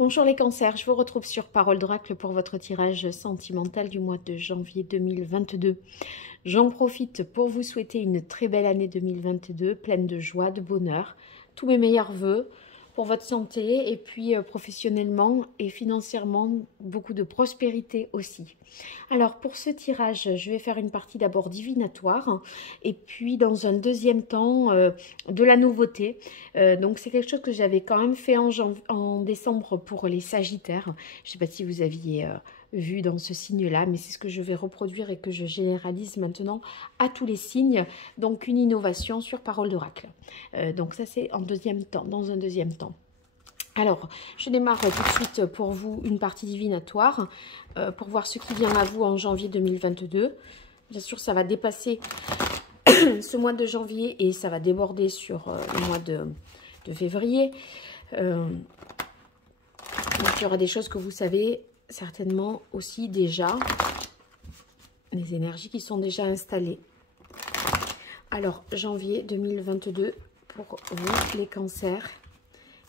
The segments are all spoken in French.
Bonjour les cancers, je vous retrouve sur Parole d'Oracle pour votre tirage sentimental du mois de janvier 2022. J'en profite pour vous souhaiter une très belle année 2022, pleine de joie, de bonheur. Tous mes meilleurs vœux pour votre santé et puis professionnellement et financièrement, beaucoup de prospérité aussi. Alors pour ce tirage, je vais faire une partie d'abord divinatoire et puis dans un deuxième temps de la nouveauté. Donc c'est quelque chose que j'avais quand même fait en décembre pour les Sagittaires. Je ne sais pas si vous aviez vu dans ce signe-là, mais c'est ce que je vais reproduire et que je généralise maintenant à tous les signes. Donc une innovation sur Parole d'Oracle. Donc ça c'est en deuxième temps, dans un deuxième temps. Alors, je démarre tout de suite pour vous une partie divinatoire pour voir ce qui vient à vous en janvier 2022. Bien sûr, ça va dépasser ce mois de janvier et ça va déborder sur le mois de février. Donc, il y aura des choses que vous savez certainement aussi déjà, les énergies qui sont déjà installées. Alors, janvier 2022 pour vous, les cancers.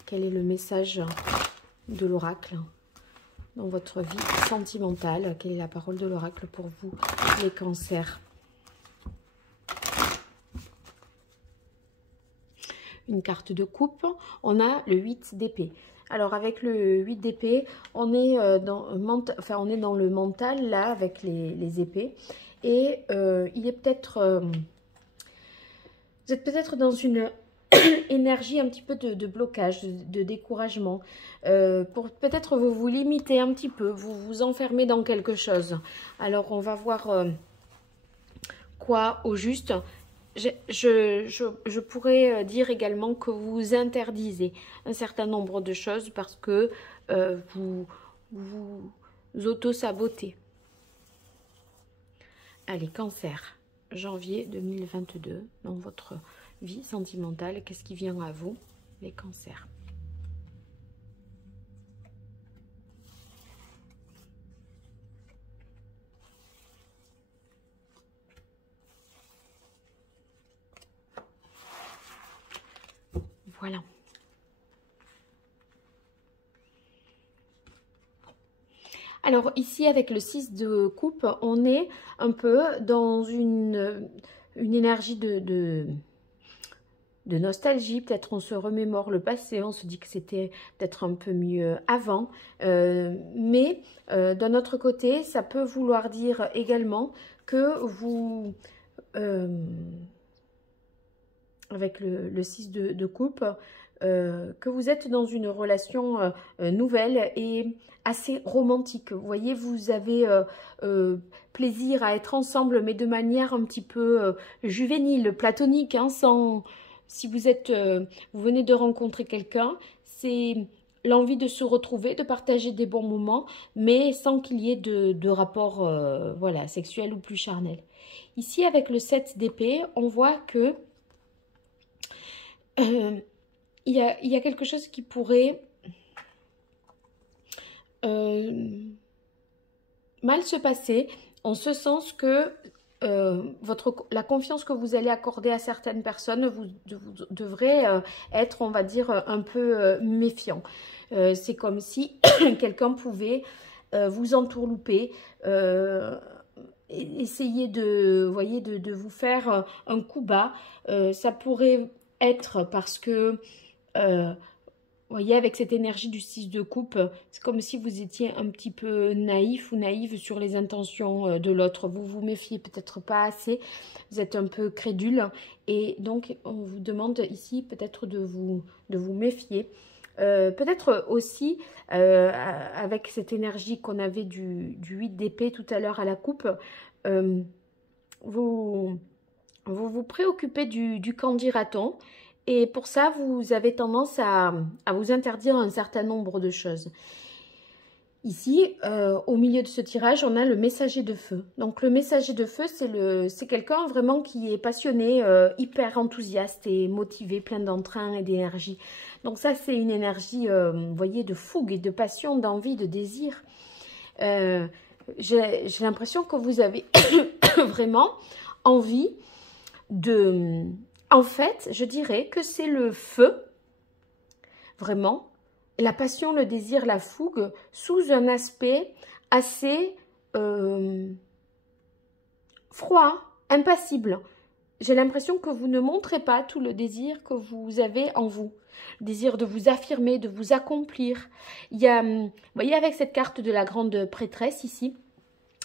Quel est le message de l'oracle dans votre vie sentimentale? Quelle est la parole de l'oracle pour vous, les cancers? Une carte de coupe. On a le 8 d'épée. Alors, avec le 8 d'épée, on est dans le mental, là, avec les épées. Et il est peut-être... vous êtes peut-être dans une... énergie un petit peu de blocage, de découragement. Peut-être vous limitez un petit peu, vous vous enfermez dans quelque chose. Alors, on va voir quoi au juste. Je pourrais dire également que vous interdisez un certain nombre de choses parce que vous auto-sabotez. Allez, cancer, janvier 2022, dans votre vie sentimentale, qu'est-ce qui vient à vous, les cancers? Voilà. Alors ici, avec le 6 de coupe, on est un peu dans une énergie de nostalgie. Peut-être on se remémore le passé, on se dit que c'était peut-être un peu mieux avant. Mais d'un autre côté, ça peut vouloir dire également que vous... avec le 6 de coupe, que vous êtes dans une relation nouvelle et assez romantique. Vous voyez, vous avez plaisir à être ensemble, mais de manière un petit peu juvénile, platonique, hein, sans... Si vous venez de rencontrer quelqu'un, c'est l'envie de se retrouver, de partager des bons moments, mais sans qu'il y ait de rapport voilà, sexuel ou plus charnel. Ici, avec le 7 d'épée, on voit que il y a quelque chose qui pourrait mal se passer, en ce sens que la confiance que vous allez accorder à certaines personnes, vous devrez être, on va dire, un peu méfiant. C'est comme si quelqu'un pouvait vous entourlouper, essayer de vous faire un coup bas. Ça pourrait être parce que... vous voyez, avec cette énergie du 6 de coupe, c'est comme si vous étiez un petit peu naïf ou naïve sur les intentions de l'autre. Vous vous méfiez peut-être pas assez, vous êtes un peu crédule. Et donc, on vous demande ici peut-être de vous méfier. Peut-être aussi, avec cette énergie qu'on avait du 8 d'épée tout à l'heure à la coupe, vous préoccupez du qu'en dira-t-on. Et pour ça, vous avez tendance à vous interdire un certain nombre de choses. Ici, au milieu de ce tirage, on a le messager de feu. Donc, le messager de feu, c'est quelqu'un vraiment qui est passionné, hyper enthousiaste et motivé, plein d'entrain et d'énergie. Donc, ça, c'est une énergie, vous voyez, de fougue et de passion, d'envie, de désir. J'ai l'impression que vous avez vraiment envie de... En fait, je dirais que c'est le feu, vraiment, la passion, le désir, la fougue, sous un aspect assez froid, impassible. J'ai l'impression que vous ne montrez pas tout le désir que vous avez en vous. Le désir de vous affirmer, de vous accomplir. Il y a, vous voyez, avec cette carte de la grande prêtresse ici,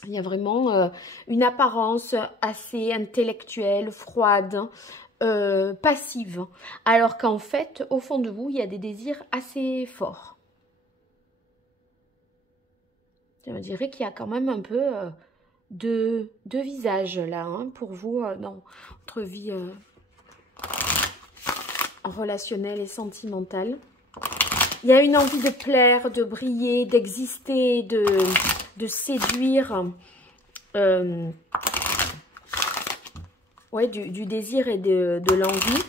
il y a vraiment une apparence assez intellectuelle, froide, passive. Alors qu'en fait, au fond de vous, il y a des désirs assez forts. Je dirais qu'il y a quand même un peu de visage là, hein, pour vous, dans votre vie relationnelle et sentimentale. Il y a une envie de plaire, de briller, d'exister, de séduire. Ouais, du désir et de l'envie.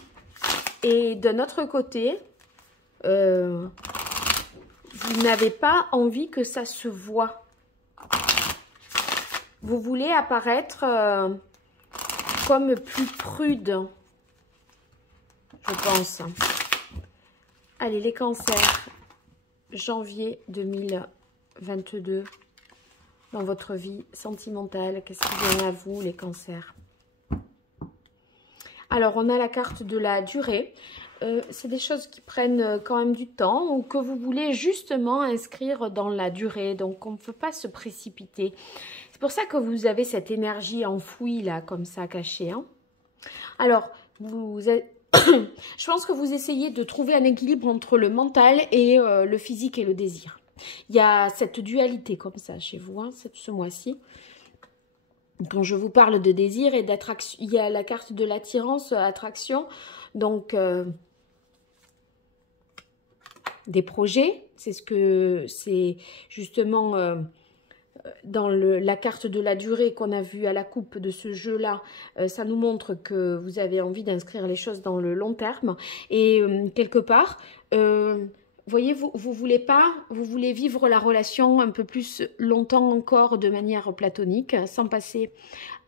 Et d'un autre côté, vous n'avez pas envie que ça se voie. Vous voulez apparaître comme plus prude, je pense. Allez, les cancers, janvier 2022, dans votre vie sentimentale, qu'est-ce qui vient à vous, les cancers? Alors, on a la carte de la durée. C'est des choses qui prennent quand même du temps ou que vous voulez justement inscrire dans la durée. Donc, on ne peut pas se précipiter. C'est pour ça que vous avez cette énergie enfouie là, comme ça, cachée. Hein. Alors, je pense que vous essayez de trouver un équilibre entre le mental et le physique et le désir. Il y a cette dualité comme ça chez vous, hein, ce mois-ci. Quand je vous parle de désir et d'attraction, il y a la carte de l'attirance, attraction. Donc, des projets, c'est ce que c'est justement dans la carte de la durée qu'on a vue à la coupe de ce jeu-là. Ça nous montre que vous avez envie d'inscrire les choses dans le long terme. Et quelque part, voyez, vous voulez vivre la relation un peu plus longtemps encore de manière platonique, sans passer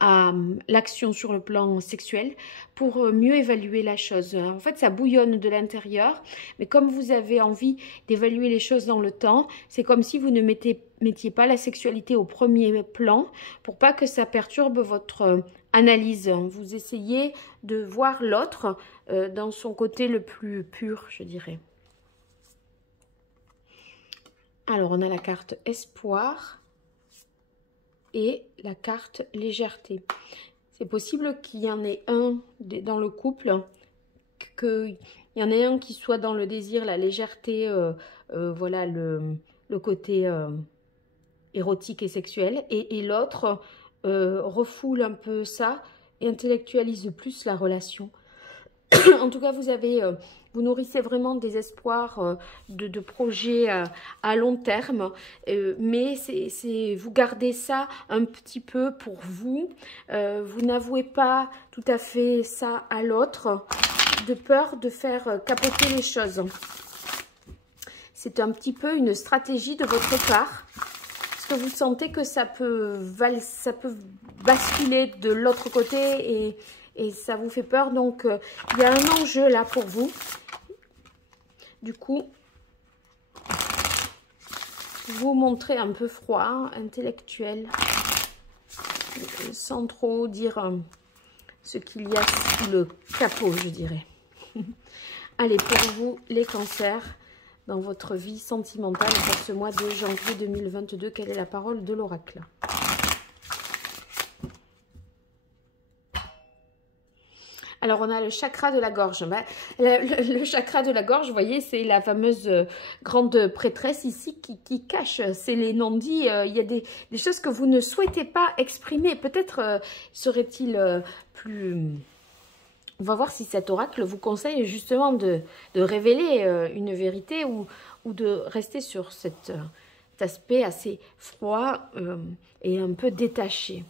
à l'action sur le plan sexuel pour mieux évaluer la chose. En fait, ça bouillonne de l'intérieur, mais comme vous avez envie d'évaluer les choses dans le temps, c'est comme si vous ne mettiez pas la sexualité au premier plan pour pas que ça perturbe votre analyse. Vous essayez de voir l'autre dans son côté le plus pur, je dirais. Alors, on a la carte espoir et la carte légèreté. C'est possible qu'il y en ait un dans le couple, qu'il y en ait un qui soit dans le désir, la légèreté, voilà, le côté érotique et sexuel, et l'autre refoule un peu ça et intellectualise plus la relation. En tout cas, vous nourrissez vraiment des espoirs de projets à long terme, mais vous gardez ça un petit peu pour vous. Vous n'avouez pas tout à fait ça à l'autre, de peur de faire capoter les choses. C'est un petit peu une stratégie de votre part, parce que vous sentez que ça peut basculer de l'autre côté et ça vous fait peur. Donc, il y a un enjeu là pour vous. Du coup, vous montrez un peu froid, intellectuel, sans trop dire ce qu'il y a sous le capot, je dirais. Allez, pour vous, les cancers, dans votre vie sentimentale pour ce mois de janvier 2022, quelle est la parole de l'oracle ? Alors, on a le chakra de la gorge. Ben, le chakra de la gorge, vous voyez, c'est la fameuse grande prêtresse ici qui cache. C'est les non-dits. Il y a des choses que vous ne souhaitez pas exprimer. Peut-être serait-il plus... On va voir si cet oracle vous conseille justement de révéler une vérité ou de rester sur cet aspect assez froid et un peu détaché.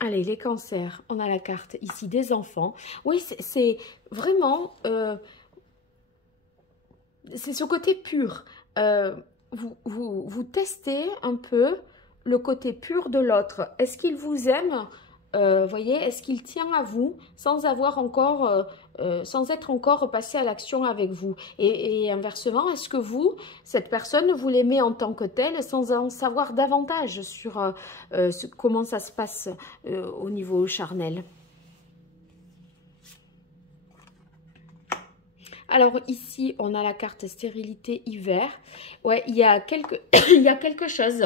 Allez, les cancers, on a la carte ici des enfants. Oui, c'est vraiment... c'est ce côté pur. Vous testez un peu le côté pur de l'autre. Est-ce qu'il vous aime voyez, est-ce qu'il tient à vous sans avoir encore, sans être encore passé à l'action avec vous? Et inversement, est-ce que vous, cette personne, vous l'aimez en tant que telle sans en savoir davantage sur comment ça se passe au niveau charnel? Alors ici, on a la carte stérilité hiver. Ouais, il y a il y a quelque chose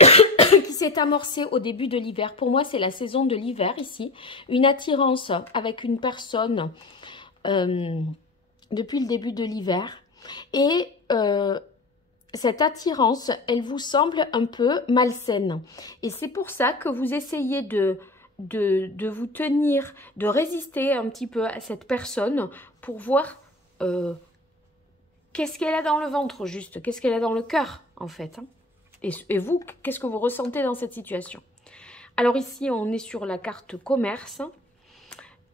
qui s'est amorcé au début de l'hiver. Pour moi, c'est la saison de l'hiver ici. Une attirance avec une personne depuis le début de l'hiver. Et cette attirance, elle vous semble un peu malsaine. Et c'est pour ça que vous essayez de vous tenir, de résister un petit peu à cette personne pour voir qu'est-ce qu'elle a dans le ventre juste, qu'est-ce qu'elle a dans le cœur en fait. Hein. Et vous, qu'est-ce que vous ressentez dans cette situation? Alors ici, on est sur la carte commerce.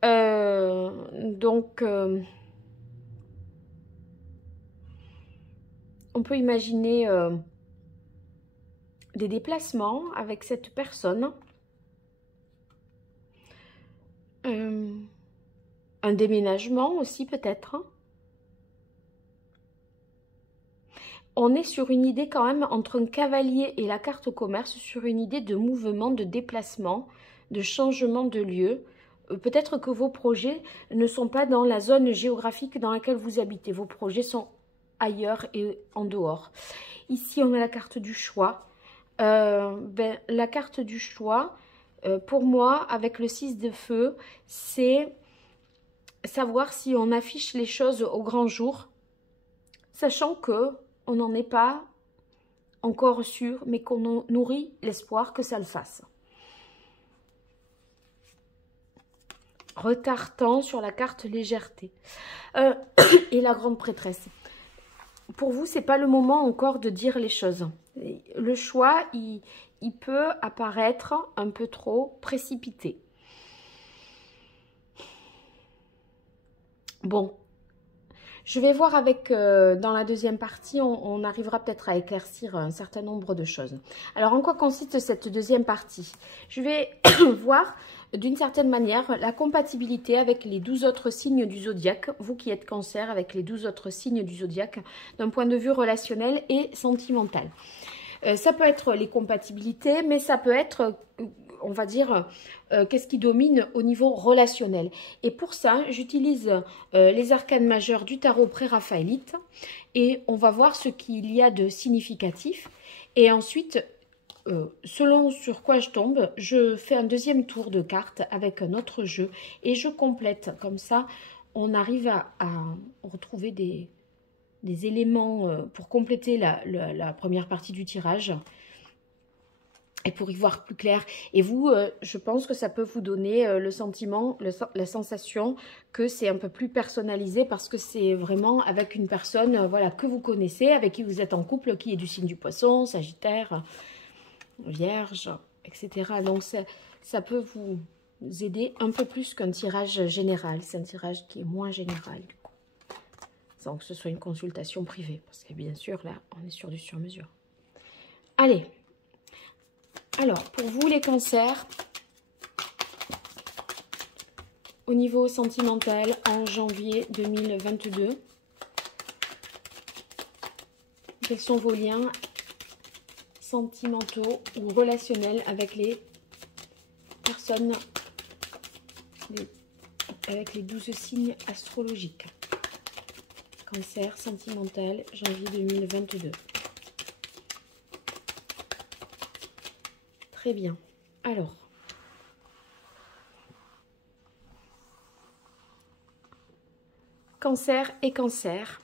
Donc, on peut imaginer des déplacements avec cette personne. Un déménagement aussi peut-être. On est sur une idée quand même entre un cavalier et la carte commerce, sur une idée de mouvement, de déplacement, de changement de lieu. Peut-être que vos projets ne sont pas dans la zone géographique dans laquelle vous habitez. Vos projets sont ailleurs et en dehors. Ici, on a la carte du choix. La carte du choix, pour moi, avec le 6 de feu, c'est savoir si on affiche les choses au grand jour, sachant que on n'en est pas encore sûr, mais qu'on nourrit l'espoir que ça le fasse. Retardant sur la carte légèreté. Et la grande prêtresse. Pour vous, c'est pas le moment encore de dire les choses. Le choix, il peut apparaître un peu trop précipité. Bon, je vais voir avec, dans la deuxième partie, on arrivera peut-être à éclaircir un certain nombre de choses. Alors, en quoi consiste cette deuxième partie? Je vais voir d'une certaine manière la compatibilité avec les 12 autres signes du zodiaque, vous qui êtes Cancer, avec les 12 autres signes du zodiaque, d'un point de vue relationnel et sentimental. Ça peut être les compatibilités, mais ça peut être, on va dire, qu'est-ce qui domine au niveau relationnel. Et pour ça, j'utilise les arcanes majeurs du tarot pré-raphaélite et on va voir ce qu'il y a de significatif. Et ensuite, selon sur quoi je tombe, je fais un deuxième tour de cartes avec un autre jeu et je complète. Comme ça, on arrive à retrouver des éléments pour compléter la première partie du tirage et pour y voir plus clair. Et vous, je pense que ça peut vous donner le sentiment, la sensation que c'est un peu plus personnalisé parce que c'est vraiment avec une personne voilà, que vous connaissez, avec qui vous êtes en couple, qui est du signe du Poisson, Sagittaire, Vierge, etc. Donc ça peut vous aider un peu plus qu'un tirage général. C'est un tirage qui est moins général du coup, sans que ce soit une consultation privée, parce que bien sûr là on est sur du sur-mesure. Allez, alors pour vous les cancers, au niveau sentimental en janvier 2022, quels sont vos liens sentimentaux ou relationnels avec les personnes, avec les 12 signes astrologiques? Cancer sentimental, janvier 2022. Très bien. Alors, Cancer et Cancer.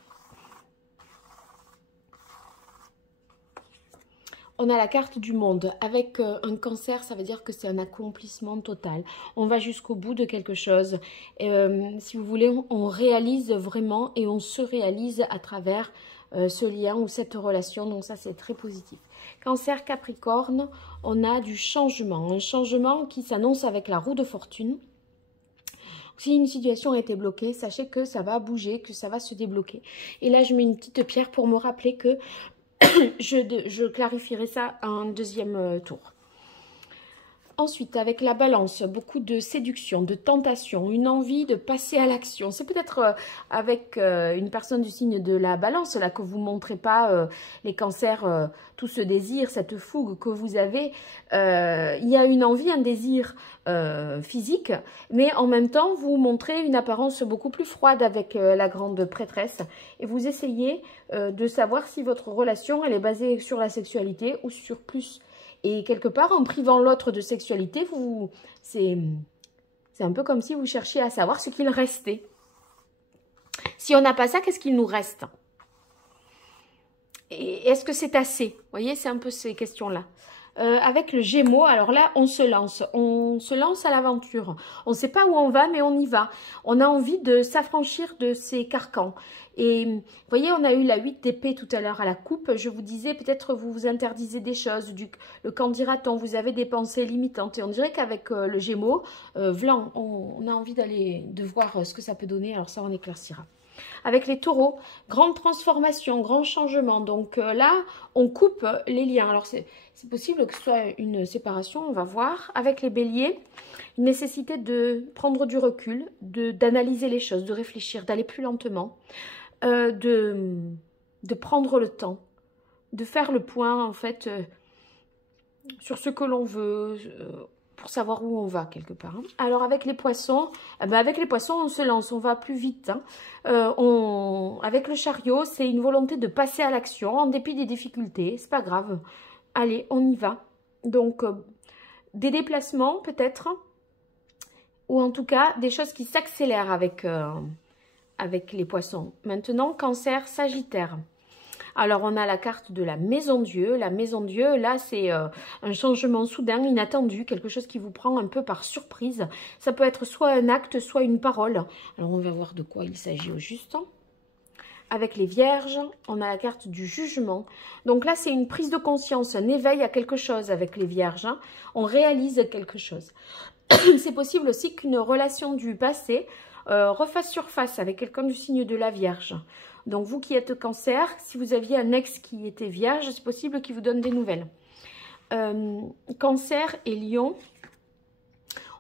On a la carte du monde. Avec un Cancer, ça veut dire que c'est un accomplissement total. On va jusqu'au bout de quelque chose. Si vous voulez, on réalise vraiment et on se réalise à travers ce lien ou cette relation. Donc ça, c'est très positif. Cancer, Capricorne, on a du changement. Un changement qui s'annonce avec la roue de fortune. Si une situation a été bloquée, sachez que ça va bouger, que ça va se débloquer. Et là, je mets une petite pierre pour me rappeler que je clarifierai ça à un deuxième tour. Ensuite, avec la balance, beaucoup de séduction, de tentation, une envie de passer à l'action. C'est peut-être avec une personne du signe de la balance, là, que vous ne montrez pas les cancers, tout ce désir, cette fougue que vous avez. Il y a une envie, un désir physique, mais en même temps, vous montrez une apparence beaucoup plus froide avec la grande prêtresse. Et vous essayez de savoir si votre relation, elle est basée sur la sexualité ou sur plus. Et quelque part, en privant l'autre de sexualité, c'est un peu comme si vous cherchiez à savoir ce qu'il restait. Si on n'a pas ça, qu'est-ce qu'il nous reste? Et est-ce que c'est assez? Vous voyez, c'est un peu ces questions-là. Avec le Gémeaux, alors là, on se lance à l'aventure. On ne sait pas où on va, mais on y va. On a envie de s'affranchir de ces carcans. Et vous voyez, on a eu la 8 d'épée tout à l'heure à la coupe. Je vous disais, peut-être vous vous interdisez des choses. Le qu'en dira-t-on, vous avez des pensées limitantes. Et on dirait qu'avec le Gémeaux, Vlan, on a envie de voir ce que ça peut donner. Alors ça, on éclaircira. Avec les taureaux, grande transformation, grand changement. Donc là, on coupe les liens. Alors c'est possible que ce soit une séparation, on va voir. Avec les béliers, une nécessité de prendre du recul, d'analyser les choses, de réfléchir, d'aller plus lentement, de prendre le temps, de faire le point en fait sur ce que l'on veut, pour savoir où on va quelque part. Alors avec les poissons, on se lance, on va plus vite. Avec le chariot, c'est une volonté de passer à l'action en dépit des difficultés, c'est pas grave. Allez, on y va. Donc des déplacements peut-être, ou en tout cas des choses qui s'accélèrent avec les poissons. Maintenant, Cancer, Sagittaire. Alors, on a la carte de la Maison Dieu. La Maison Dieu, là, c'est un changement soudain, inattendu, quelque chose qui vous prend un peu par surprise. Ça peut être soit un acte, soit une parole. Alors, on va voir de quoi il s'agit au juste. Avec les Vierges, on a la carte du jugement. Donc là, c'est une prise de conscience, un éveil à quelque chose avec les Vierges. On réalise quelque chose. C'est possible aussi qu'une relation du passé refasse surface avec quelqu'un du signe de la Vierge. Donc, vous qui êtes Cancer, si vous aviez un ex qui était Vierge, c'est possible qu'il vous donne des nouvelles. Cancer et Lion,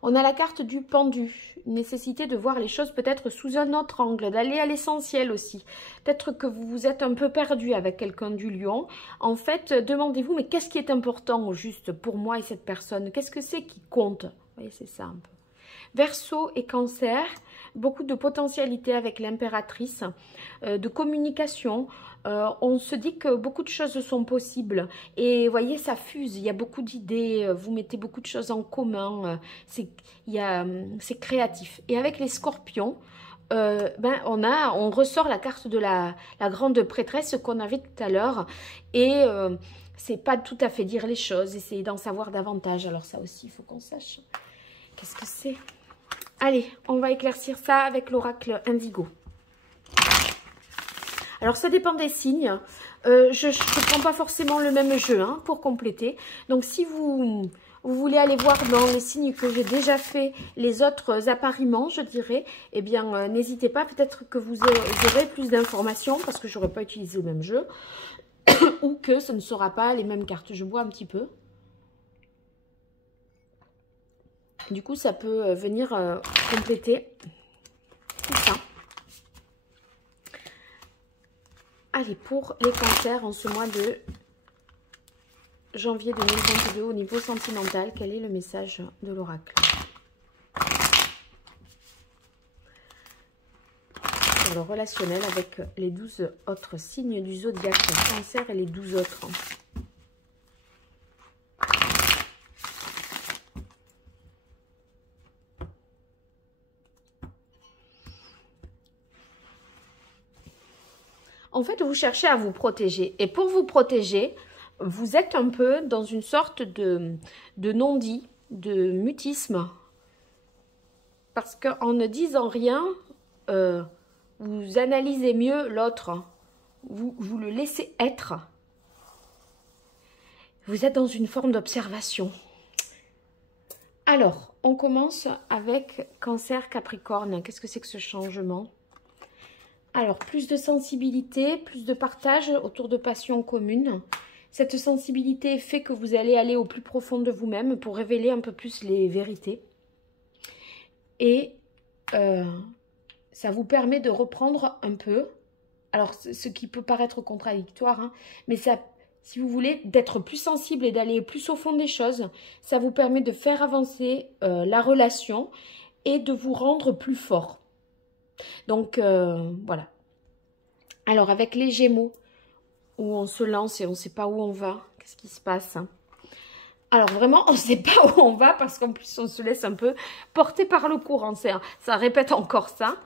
on a la carte du pendu. Nécessité de voir les choses peut-être sous un autre angle, d'aller à l'essentiel aussi. Peut-être que vous vous êtes un peu perdu avec quelqu'un du Lion. En fait, demandez-vous, mais qu'est-ce qui est important au juste pour moi et cette personne? Qu'est-ce que c'est qui compte? Vous voyez, c'est ça un peu. Verseau et Cancer, beaucoup de potentialité avec l'impératrice, de communication. On se dit que beaucoup de choses sont possibles. Et vous voyez, ça fuse, il y a beaucoup d'idées, vous mettez beaucoup de choses en commun, c'est créatif. Et avec les Scorpions, on ressort la carte de la grande prêtresse qu'on avait tout à l'heure. Et c'est pas tout à fait dire les choses, essayer d'en savoir davantage. Alors ça aussi, il faut qu'on sache. Qu'est-ce que c'est? Allez, on va éclaircir ça avec l'oracle Indigo. Alors, ça dépend des signes. Je ne prends pas forcément le même jeu pour compléter. Donc, si vous voulez aller voir dans les signes que j'ai déjà fait les autres appariements, je dirais, eh bien, n'hésitez pas. Peut-être que vous aurez plus d'informations parce que je n'aurai pas utilisé le même jeu ou que ce ne sera pas les mêmes cartes. Je bois un petit peu. Du coup, ça peut venir compléter tout ça. Allez, pour les cancers, en ce mois de janvier 2022, au niveau sentimental, quel est le message de l'oracle? Sur le relationnel avec les 12 autres signes du zodiaque, Cancer et les 12 autres. En fait, vous cherchez à vous protéger. Et pour vous protéger, vous êtes un peu dans une sorte de non-dit, de mutisme. Parce qu'en ne disant rien, vous analysez mieux l'autre. Vous le laissez être. Vous êtes dans une forme d'observation. Alors, on commence avec Cancer, Capricorne. Qu'est-ce que c'est que ce changement ? Alors, plus de sensibilité, plus de partage autour de passions communes. Cette sensibilité fait que vous allez aller au plus profond de vous-même pour révéler un peu plus les vérités. Et ça vous permet de reprendre un peu, alors ce qui peut paraître contradictoire, hein, mais ça, si vous voulez, d'être plus sensible et d'aller plus au fond des choses, ça vous permet de faire avancer la relation et de vous rendre plus fort. Donc, voilà. Alors, avec les Gémeaux, où on se lance et on ne sait pas où on va, qu'est-ce qui se passe? Alors, vraiment, on ne sait pas où on va parce qu'en plus, on se laisse un peu porter par le courant. Ça répète encore ça.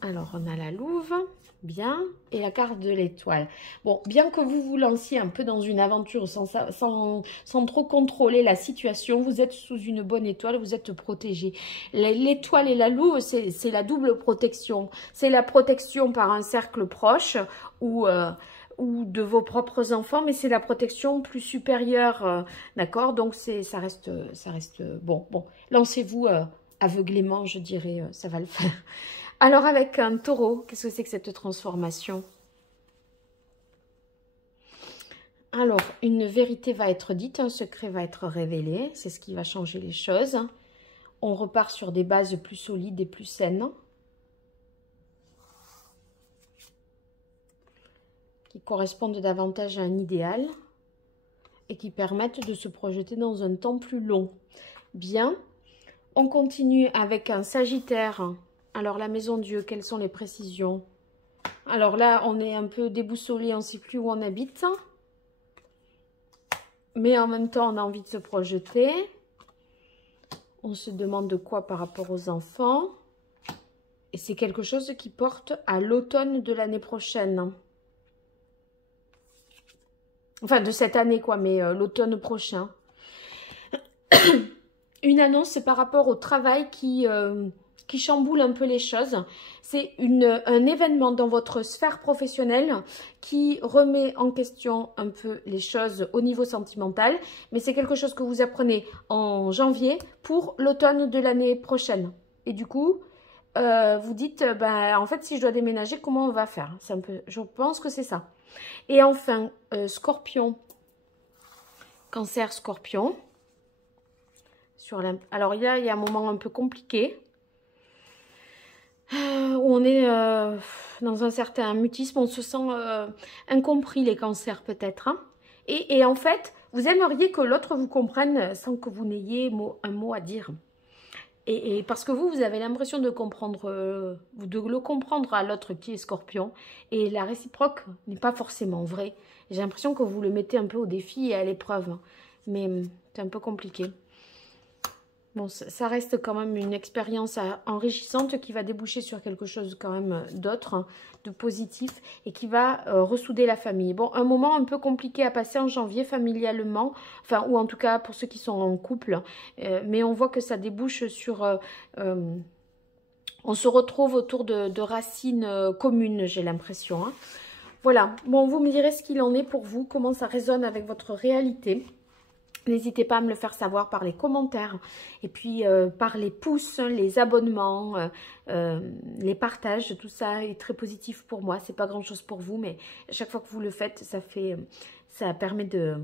Alors, on a la louve, bien, et la carte de l'étoile. Bon, bien que vous vous lanciez un peu dans une aventure sans trop contrôler la situation, vous êtes sous une bonne étoile, vous êtes protégé. L'étoile et la louve, c'est la double protection. C'est la protection par un cercle proche ou de vos propres enfants, mais c'est la protection plus supérieure, d'accord? Donc, ça reste bon. Bon, lancez-vous aveuglément, je dirais, ça va le faire. Alors, avec un taureau, qu'est-ce que c'est que cette transformation? Alors, une vérité va être dite, un secret va être révélé. C'est ce qui va changer les choses. On repart sur des bases plus solides et plus saines, qui correspondent davantage à un idéal et qui permettent de se projeter dans un temps plus long. Bien, on continue avec un Sagittaire. Alors, la maison Dieu, quelles sont les précisions? Alors là, on est un peu déboussolé, on ne sait plus où on habite. Mais en même temps, on a envie de se projeter. On se demande de quoi par rapport aux enfants. Et c'est quelque chose qui porte à l'automne de l'année prochaine. Enfin, de cette année, quoi, mais l'automne prochain. Une annonce, c'est par rapport au travail qui chamboule un peu les choses. C'est un événement dans votre sphère professionnelle qui remet en question un peu les choses au niveau sentimental. Mais c'est quelque chose que vous apprenez en janvier pour l'automne de l'année prochaine. Et du coup, vous dites, ben, en fait, si je dois déménager, comment on va faire? C'est un peu, je pense que c'est ça. Et enfin, Scorpion, Cancer, Scorpion. Alors, il y a un moment un peu compliqué. Où on est dans un certain mutisme, on se sent incompris, les cancers peut-être. Hein. Et en fait, vous aimeriez que l'autre vous comprenne sans que vous n'ayez un mot à dire. Et parce que vous avez l'impression de le comprendre à l'autre qui est Scorpion. Et la réciproque n'est pas forcément vraie. J'ai l'impression que vous le mettez un peu au défi et à l'épreuve. Mais c'est un peu compliqué. Bon, ça reste quand même une expérience enrichissante qui va déboucher sur quelque chose quand même d'autre, hein, de positif, et qui va ressouder la famille. Bon, un moment un peu compliqué à passer en janvier familialement, enfin, ou en tout cas pour ceux qui sont en couple, mais on voit que ça débouche sur... on se retrouve autour de racines communes, j'ai l'impression. Hein. Voilà, bon, vous me direz ce qu'il en est pour vous, comment ça résonne avec votre réalité. N'hésitez pas à me le faire savoir par les commentaires et puis par les pouces, les abonnements, les partages. Tout ça est très positif pour moi. C'est pas grand chose pour vous, mais à chaque fois que vous le faites, ça permet de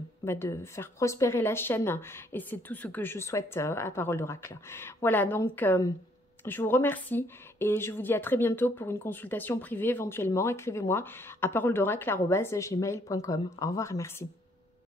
faire prospérer la chaîne et c'est tout ce que je souhaite à Parole d'Oracle. Voilà, donc je vous remercie et je vous dis à très bientôt pour une consultation privée éventuellement. Écrivez-moi à paroledoracle@gmail.com. Au revoir et merci.